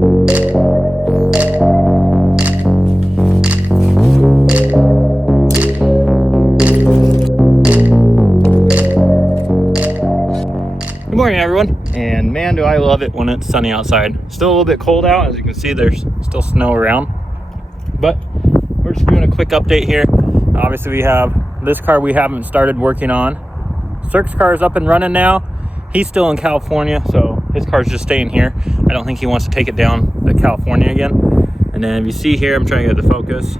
Good morning, everyone, and man, do I love it when it's sunny outside. Still a little bit cold out. As you can see, there's still snow around, but we're just doing a quick update here. Obviously, we have this car we haven't started working on. Cirque's car is up and running now. He's still in California, so his car's just staying here. I don't think he wants to take it down to California again. And then if you see here, I'm trying to get the focus.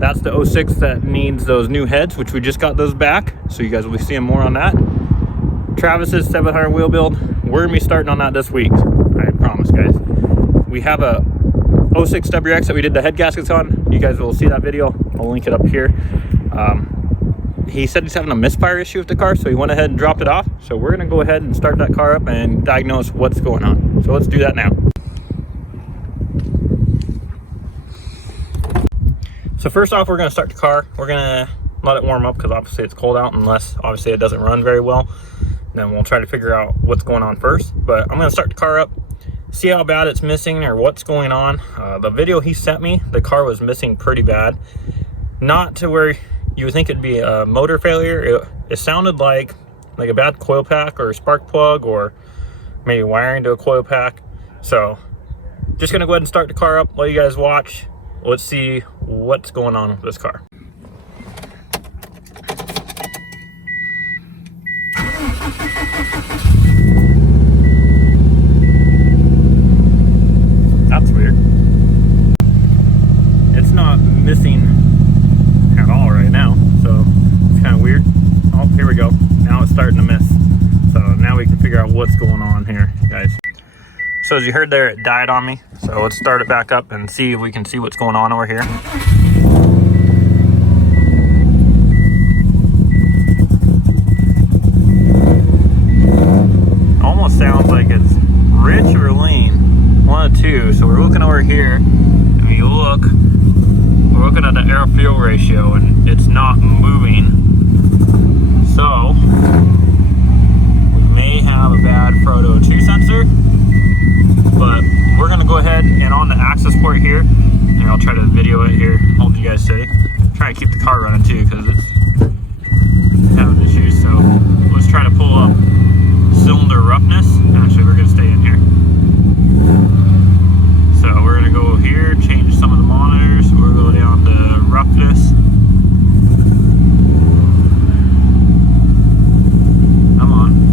That's the 06 that needs those new heads, which we just got those back, so you guys will be seeing more on that. Travis's 700 wheel build, we're gonna be starting on that this week. I promise, guys. We have a 06 WX that we did the head gaskets on. You guys will see that video. I'll link it up here. He said he's having a misfire issue with the car, so he went ahead and dropped it off. So we're gonna go ahead and start that car up and diagnose what's going on. So let's do that now. So first off, we're gonna start the car. We're gonna let it warm up because obviously it's cold out, unless obviously it doesn't run very well. Then we'll try to figure out what's going on first. But I'm gonna start the car up, see how bad it's missing or what's going on. The video he sent me, the car was missing pretty bad. Not to where you would think it'd be a motor failure. It sounded like a bad coil pack or a spark plug, or maybe wiring to a coil pack. So just gonna go ahead and start the car up, let you guys watch. Let's see what's going on with this car. That's weird. It's not missing at all right now, so it's kind of weird. Oh, here we go. Now it's starting to miss. So now we can figure out what's going on here, guys. So as you heard there, it died on me. So let's start it back up and see if we can see what's going on over here. Almost sounds like it's rich or lean, one of two. So we're looking over here, and we look, we're looking at the air fuel ratio, and it's not moving. So we may have a bad Frodo 2 sensor. But we're gonna go ahead and on the access port here, and I'll try to video it here, hold you guys steady. Try to keep the car running too, because it's having issues. So let's try to pull up cylinder roughness. Actually, we're gonna stay in here. So we're gonna go here, change some of the monitors. We'll go down to roughness. Come on.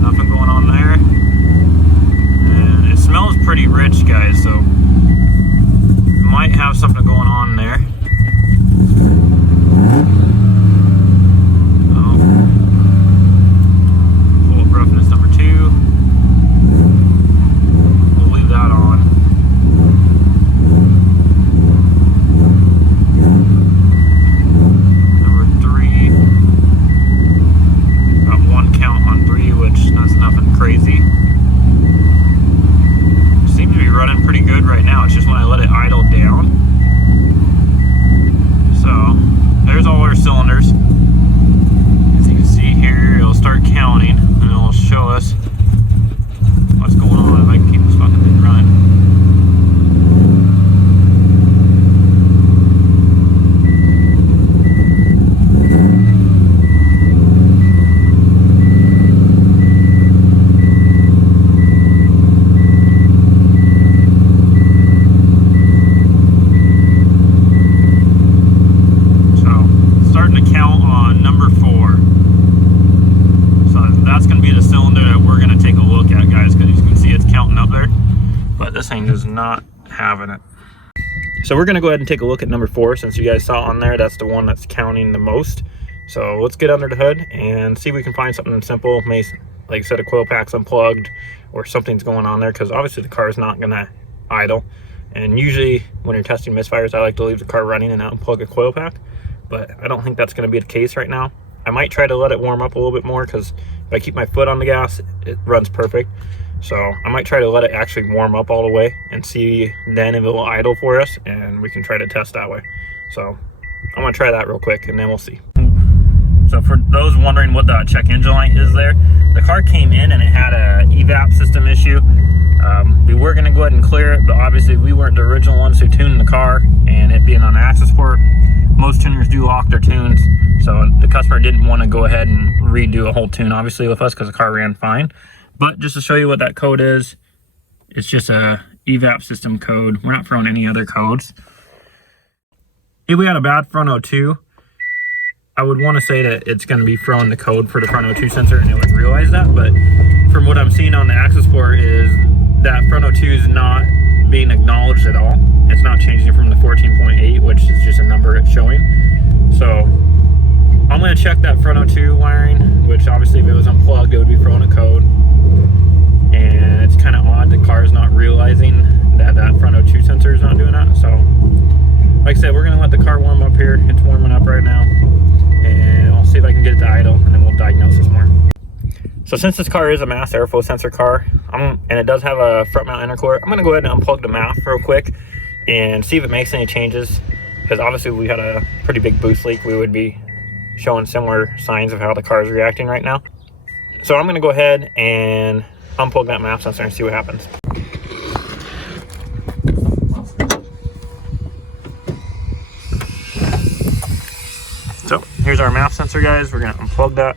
Nothing going on there, and it smells pretty rich, guys, so might have something going on there. Oh. Pull up roughness number 2. We'll leave that on. Number 3. Got 1 count on 3, which that's nothing crazy. Seems to be running pretty good right now. It's just when I let it idle down. So there's all our cylinders. As you can see here, it'll start counting and it'll show us what's going on. If I can keep this fucking thing running. This thing is not having it. So we're gonna go ahead and take a look at number 4, since you guys saw on there that's the one that's counting the most. So let's get under the hood and see if we can find something simple. Maybe, like I said, a coil pack's unplugged or something's going on there, because obviously the car is not gonna idle. And usually when you're testing misfires, I like to leave the car running and unplug a coil pack, but I don't think that's gonna be the case right now. I might try to let it warm up a little bit more, because if I keep my foot on the gas, it runs perfect. So I might try to let it actually warm up all the way and see then if it will idle for us, and we can try to test that way. So I'm gonna try that real quick and then we'll see. So for those wondering what the check engine light is there, the car came in and it had a evap system issue. We were going to go ahead and clear it, but obviously we weren't the original ones who tuned the car, and it being on access port, most tuners do lock their tunes, so the customer didn't want to go ahead and redo a whole tune obviously with us because the car ran fine. But just to show you what that code is, it's just a evap system code. We're not throwing any other codes. If we had a bad front O2, I would want to say that it's going to be throwing the code for the front O2 sensor and it would realize that, but from what I'm seeing on the access port is that front O2 is not being acknowledged at all. It's not changing from the 14.8, which is just a number it's showing. So I'm going to check that front O2 wiring, which obviously if it was unplugged, it would be throwing a code. And it's kind of odd the car is not realizing that that front O2 sensor is not doing that. So like I said, we're going to let the car warm up here. It's warming up right now. And I'll see if I can get it to idle, and then we'll diagnose this more. So since this car is a mass airflow sensor car, and it does have a front mount intercooler, I'm going to go ahead and unplug the mass real quick and see if it makes any changes. Because obviously we had a pretty big boost leak, we would be showing similar signs of how the car is reacting right now. So I'm going to go ahead and unplug that map sensor and see what happens. So here's our map sensor, guys. We're going to unplug that.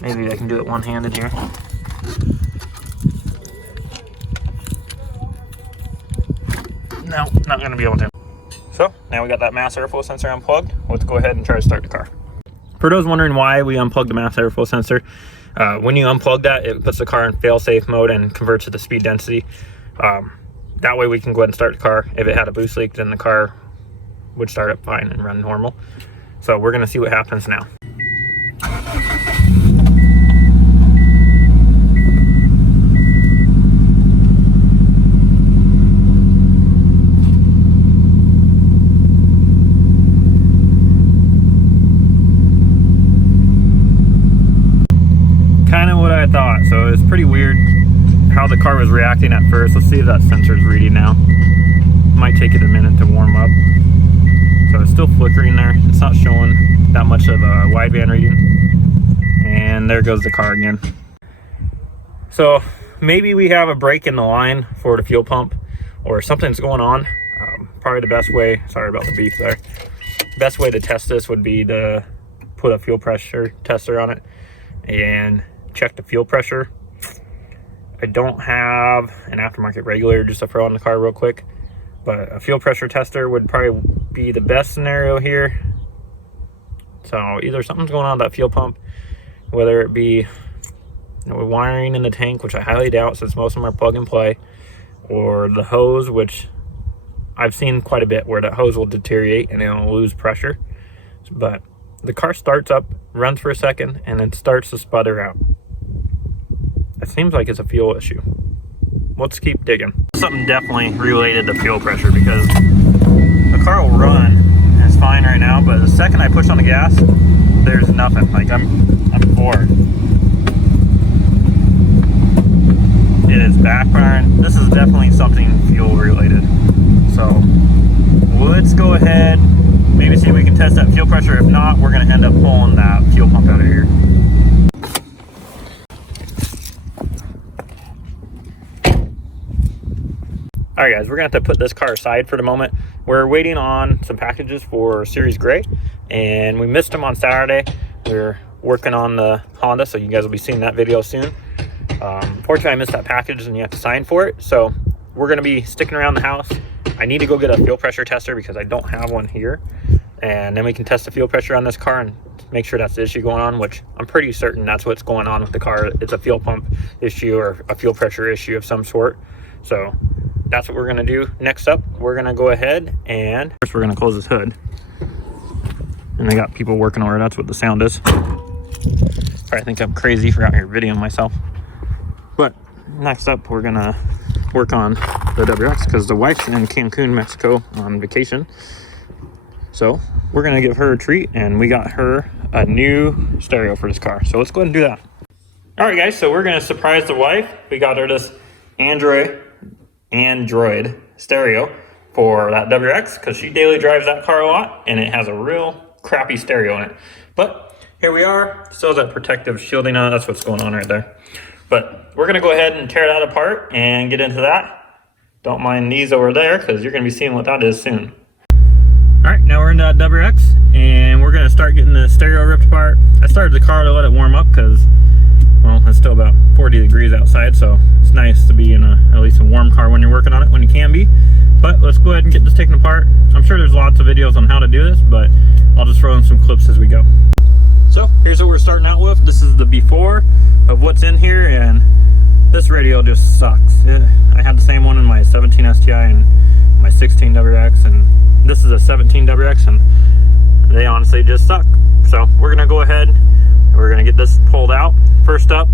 Maybe I can do it one-handed here. No, not going to be able to. So now we got that mass airflow sensor unplugged. Let's go ahead and try to start the car. For those wondering why we unplugged the mass airflow sensor, when you unplug that, it puts the car in fail-safe mode and converts it to speed density. That way we can go ahead and start the car. If it had a boost leak, then the car would start up fine and run normal. So we're going to see what happens now. Kind of what I thought. So it's pretty weird how the car was reacting at first. Let's see if that sensor is reading now. Might take it a minute to warm up. So it's still flickering there. It's not showing that much of a wideband reading. And there goes the car again. So maybe we have a break in the line for the fuel pump, or something's going on. Probably the best way, sorry about the beef there. Best way to test this would be to put a fuel pressure tester on it and check the fuel pressure. I don't have an aftermarket regulator just to throw on the car real quick, but a fuel pressure tester would probably be the best scenario here. So either something's going on with that fuel pump, whether it be wiring in the tank, which I highly doubt since most of them are plug and play, or the hose, which I've seen quite a bit where that hose will deteriorate and it'll lose pressure. But the car starts up, runs for a second, and then starts to sputter out. It seems like it's a fuel issue. Let's keep digging. Something definitely related to fuel pressure, because the car will run and it's fine right now, but the second I push on the gas, there's nothing. Like I'm bored. It is backfiring. This is definitely something fuel related. So let's go ahead, maybe see if we can test that fuel pressure. If not, we're going to end up pulling that fuel pump out of here. All right, guys, we're going to have to put this car aside for the moment. We're waiting on some packages for Series Gray, and we missed them on Saturday. We're working on the Honda, so you guys will be seeing that video soon. Fortunately, I missed that package, and you have to sign for it. So we're going to be sticking around the house. I need to go get a fuel pressure tester because I don't have one here. And then we can test the fuel pressure on this car and make sure that's the issue going on, which I'm pretty certain that's what's going on with the car. It's a fuel pump issue or a fuel pressure issue of some sort. So that's what we're going to do. Next up, we're going to go ahead and first we're going to close this hood. And I got people working over. That's what the sound is. Probably think I'm crazy for out here videoing myself. But next up, we're going to work on the WX because the wife's in Cancun, Mexico on vacation. So we're going to give her a treat, and we got her a new stereo for this car. So let's go ahead and do that. All right, guys, so we're going to surprise the wife. We got her this Android stereo for that WX because she daily drives that car a lot, and it has a real crappy stereo in it. But here we are, still has that protective shielding on it. That's what's going on right there. But we're gonna go ahead and tear that apart and get into that. Don't mind these over there because you're gonna be seeing what that is soon. All right, now we're in that WX and we're gonna start getting the stereo ripped apart. I started the car to let it warm up because, well, it's still about 40 degrees outside, so it's nice to be in at least a warm car when you're working on it, when you can be. But let's go ahead and get this taken apart. I'm sure there's lots of videos on how to do this, but I'll just throw in some clips as we go. So here's what we're starting out with. This is the before of what's in here, and this radio just sucks. I had the same one in my 17 STI and my 16 WX, and this is a 17 WX, and they honestly just suck. So we're gonna go ahead and we're gonna get this pulled out. First up,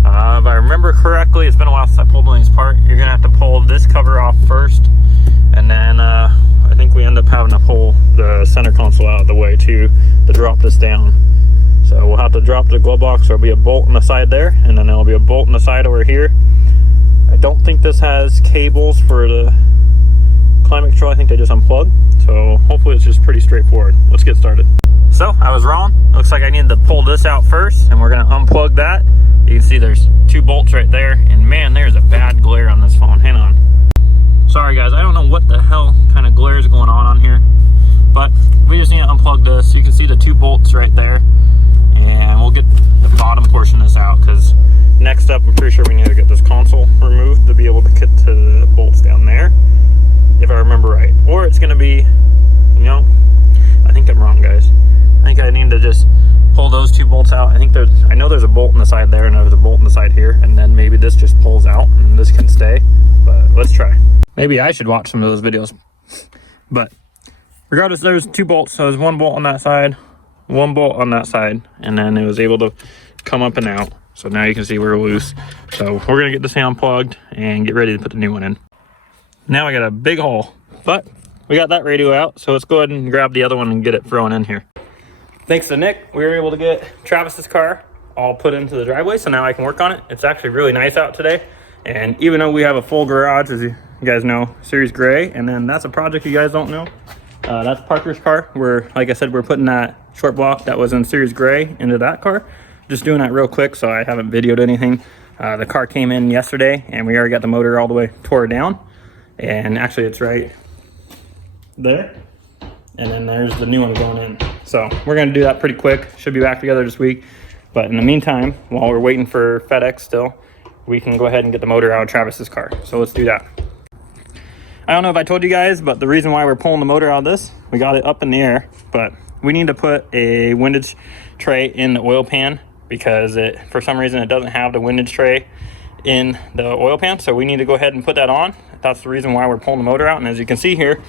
if I remember correctly, it's been a while since I pulled one of these apart, you're gonna have to pull this cover off first, and then I think we end up having to pull the center console out of the way too to drop this down. So we'll have to drop the glove box. There'll be a bolt on the side there, and then there'll be a bolt on the side over here. I don't think this has cables for the climate control. I think they just unplug. So hopefully it's just pretty straightforward. Let's get started. So I was wrong. Looks like I need to pull this out first, and we're gonna unplug that. You can see there's 2 bolts right there, and man, there's a bad glare on this phone. Hang on. Sorry guys, I don't know what the hell kind of glare is going on here, but we just need to unplug this. You can see the 2 bolts right there, and we'll get the bottom portion of this out, because next up I'm pretty sure we need to get this console removed to be able to get to the bolts down there, if I remember right. Or it's gonna be, you know, I think I'm wrong guys. I think I need to just pull those 2 bolts out. I know there's a bolt on the side there and there's a bolt on the side here, and then maybe this just pulls out and this can stay, but let's try. Maybe I should watch some of those videos. But regardless, there's 2 bolts. So there's 1 bolt on that side, 1 bolt on that side, and then it was able to come up and out. So now you can see we're loose. So we're gonna get this thing unplugged and get ready to put the new one in. Now I got a big hole, but we got that radio out. So let's go ahead and grab the other one and get it thrown in here. Thanks to Nick, we were able to get Travis's car all put into the driveway, so now I can work on it. It's actually really nice out today, and even though we have a full garage, as you guys know, Series Gray, and then that's a project you guys don't know. That's Parker's car. Like I said, we're putting that short block that was in Series Gray into that car. Just doing that real quick, so I haven't videoed anything. The car came in yesterday, and we already got the motor all the way tore down, and actually it's right there. And then there's the new one going in. So we're gonna do that pretty quick. Should be back together this week. But in the meantime, while we're waiting for FedEx still, we can go ahead and get the motor out of Travis's car. So let's do that. I don't know if I told you guys, but the reason why we're pulling the motor out of this, we got it up in the air, but we need to put a windage tray in the oil pan because for some reason it doesn't have the windage tray in the oil pan. So we need to go ahead and put that on. That's the reason why we're pulling the motor out. And as you can see here,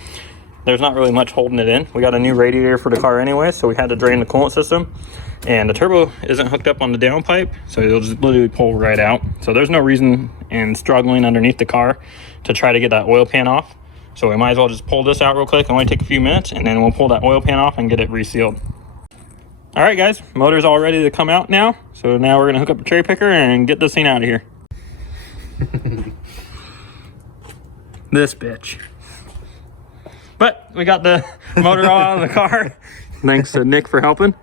there's not really much holding it in. We got a new radiator for the car anyway, so we had to drain the coolant system. And the turbo isn't hooked up on the downpipe, so it'll just literally pull right out. So there's no reason in struggling underneath the car to try to get that oil pan off. So we might as well just pull this out real quick. It'll only take a few minutes, and then we'll pull that oil pan off and get it resealed. All right, guys, motor's all ready to come out now. So now we're gonna hook up a cherry picker and get this thing out of here. This bitch. But we got the motor all out of the car. Thanks to Nick for helping.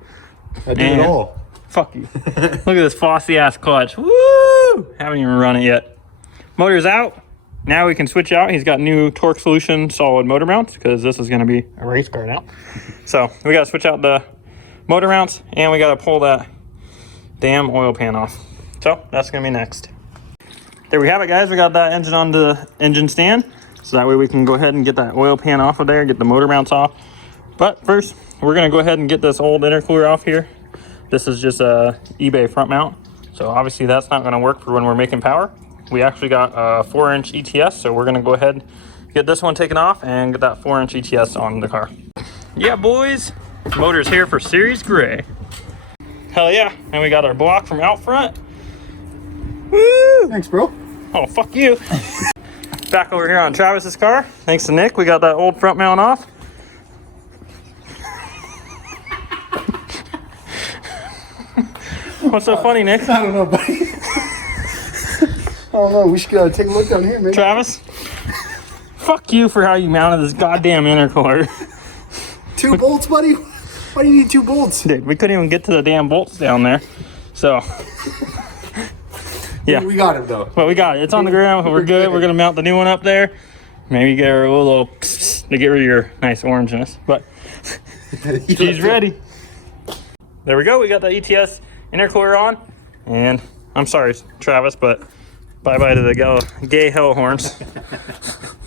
I did it all. Fuck you. Look at this flossy ass clutch. Woo! Haven't even run it yet. Motor's out. Now we can switch out. He's got new Torque Solution solid motor mounts because this is going to be a race car now. So we got to switch out the motor mounts, and we got to pull that damn oil pan off. So that's going to be next. There we have it, guys. We got that engine on the engine stand. So that way we can go ahead and get that oil pan off of there, get the motor mounts off. But first, we're gonna go ahead and get this old intercooler off here. This is just a eBay front mount. So obviously that's not gonna work for when we're making power. We actually got a 4-inch ETS, so we're gonna go ahead and get this one taken off and get that 4-inch ETS on the car. Yeah, boys, motor's here for Series Gray. Hell yeah, and we got our block from out front. Woo! Thanks, bro. Oh, fuck you. Back over here on Travis's car. Thanks to Nick, we got that old front mount off. What's so funny, Nick? I don't know, buddy. I don't know. We should take a look down here, man. Travis, fuck you for how you mounted this goddamn intercooler. 2 bolts, buddy. Why do you need 2 bolts? Dude, we couldn't even get to the damn bolts down there. So, yeah. We got him though. But we got it. It's on the ground. We're good. We're going to mount the new one up there. Maybe get her a little to get rid of your nice orangeness. But she's ready. There we go. We got the ETS intercooler on. And I'm sorry, Travis, but bye-bye to the gay hell horns.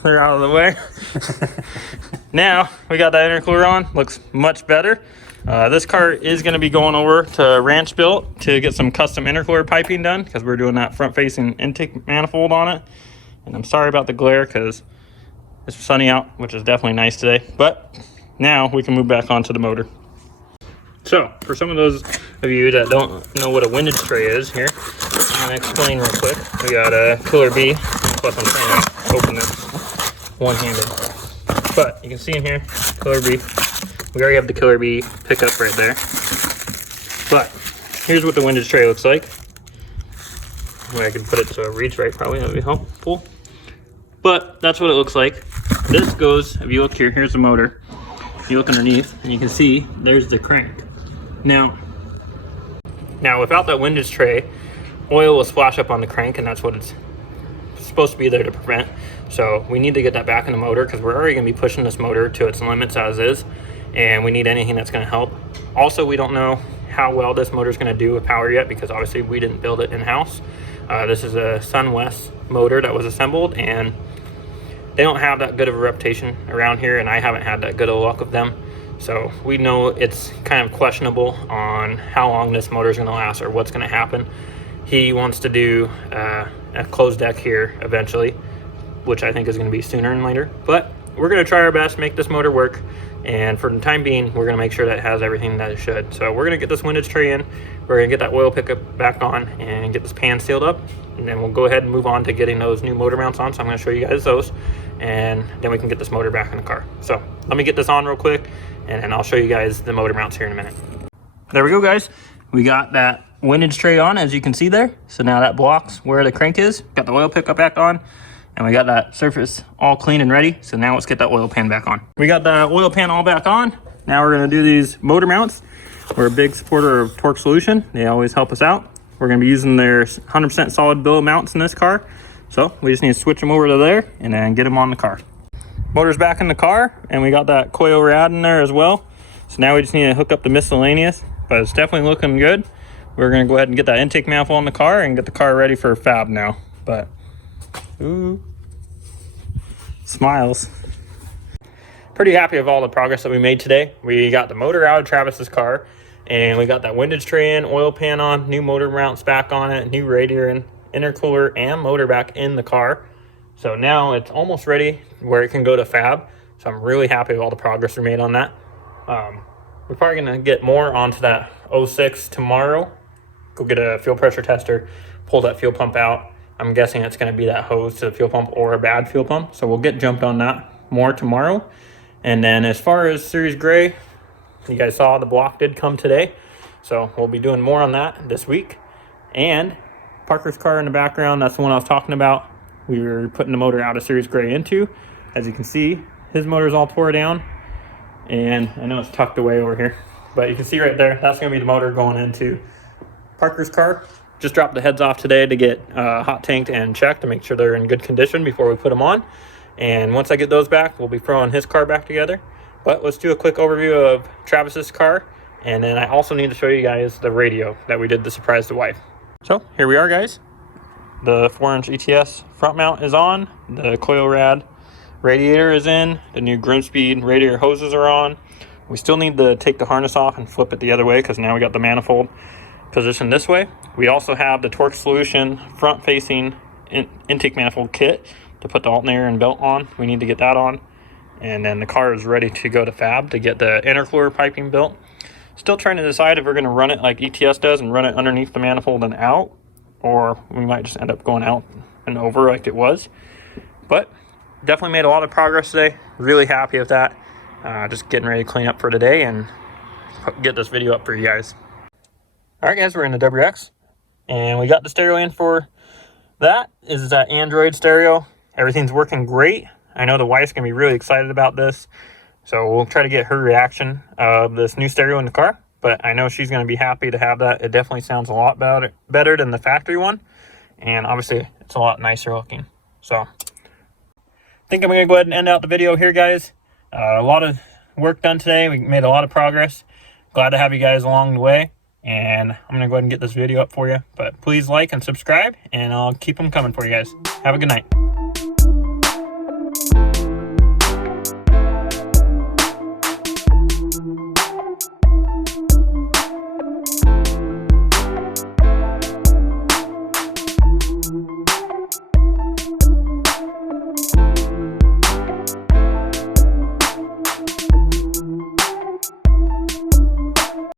They're out of the way. Now we got that intercooler on. Looks much better. This car is going to be going over to Ranch Built to get some custom intercooler piping done because we're doing that front-facing intake manifold on it. And I'm sorry about the glare because it's sunny out, which is definitely nice today. But now we can move back onto the motor. So, for some of those of you that don't know what a windage tray is, here, I'm going to explain real quick. We got a Killer B, plus I'm trying to open this one-handed. But, you can see in here, Killer B. We already have the Killer B pickup right there. But, here's what the windage tray looks like. I can put it to a reach right, probably, that would be helpful. But, that's what it looks like. This goes, if you look here, here's the motor. You look underneath, and you can see, there's the crank. Now without that windage tray, oil will splash up on the crank, and that's what it's supposed to be there to prevent. So we need to get that back in the motor because we're already going to be pushing this motor to its limits as is, and we need anything that's going to help. Also, we don't know how well this motor is going to do with power yet because obviously we didn't build it in-house. This is a SunWest motor that was assembled, and they don't have that good of a reputation around here, and I haven't had that good of luck with them. So we know it's kind of questionable on how long this motor is going to last or what's going to happen. He wants to do a closed deck here eventually, which I think is going to be sooner than later. But we're going to try our best to make this motor work. And for the time being, we're going to make sure that it has everything that it should. So we're going to get this windage tray in. We're going to get that oil pickup back on and get this pan sealed up. And then we'll go ahead and move on to getting those new motor mounts on. So I'm going to show you guys those. And then we can get this motor back in the car. So let me get this on real quick, and then I'll show you guys the motor mounts here in a minute. There we go, guys. We got that windage tray on, as you can see there. So now that blocks where the crank is. Got the oil pickup back on, and we got that surface all clean and ready. So now let's get that oil pan back on. We got the oil pan all back on. Now we're going to do these motor mounts. We're a big supporter of Torque Solution. They always help us out. We're going to be using their 100% solid billet mounts in this car. So we just need to switch them over to there and then get them on the car. Motor's back in the car, and we got that coil rad in there as well. So now we just need to hook up the miscellaneous, but it's definitely looking good. We're going to go ahead and get that intake manifold on the car and get the car ready for fab now. But, ooh, smiles. Pretty happy with all the progress that we made today. We got the motor out of Travis's car, and we got that windage tray in, oil pan on, new motor mounts back on it, new radiator in, intercooler and motor back in the car. So now it's almost ready where it can go to fab. So I'm really happy with all the progress we made on that. We're probably going to get more onto that 06 tomorrow. Go get a fuel pressure tester, pull that fuel pump out. I'm guessing it's going to be that hose to the fuel pump or a bad fuel pump. So we'll get jumped on that more tomorrow. And then as far as Series Gray, you guys saw the block did come today. So we'll be doing more on that this week. And Parker's car in the background, that's the one I was talking about. We were putting the motor out of Series Gray into. As you can see, his motor's all tore down. And I know it's tucked away over here, but you can see right there, that's gonna be the motor going into Parker's car. Just dropped the heads off today to get hot tanked and checked to make sure they're in good condition before we put them on. And once I get those back, we'll be throwing his car back together. But let's do a quick overview of Travis's car. And then I also need to show you guys the radio that we did to surprise the wife. So here we are, guys. The 4-inch ETS front mount is on. The coil rad radiator is in. The new Grimspeed radiator hoses are on. We still need to take the harness off and flip it the other way because now we got the manifold positioned this way. We also have the Torque Solution front-facing intake manifold kit to put the alternator and belt on. We need to get that on. And then the car is ready to go to fab to get the intercooler piping built. Still trying to decide if we're going to run it like ETS does and run it underneath the manifold and out, or we might just end up going out and over like it was. But definitely made a lot of progress today. Really happy with that. Just getting ready to clean up for today and get this video up for you guys. All right, guys, we're in the WX, and we got the stereo in for that. This is that Android stereo. Everything's working great. I know the wife's going to be really excited about this. So we'll try to get her reaction of this new stereo in the car. But I know she's going to be happy to have that. It definitely sounds a lot better than the factory one. And obviously, it's a lot nicer looking. So I think I'm going to go ahead and end out the video here, guys. A lot of work done today. We made a lot of progress. Glad to have you guys along the way. And I'm going to go ahead and get this video up for you. But please like and subscribe, and I'll keep them coming for you guys. Have a good night.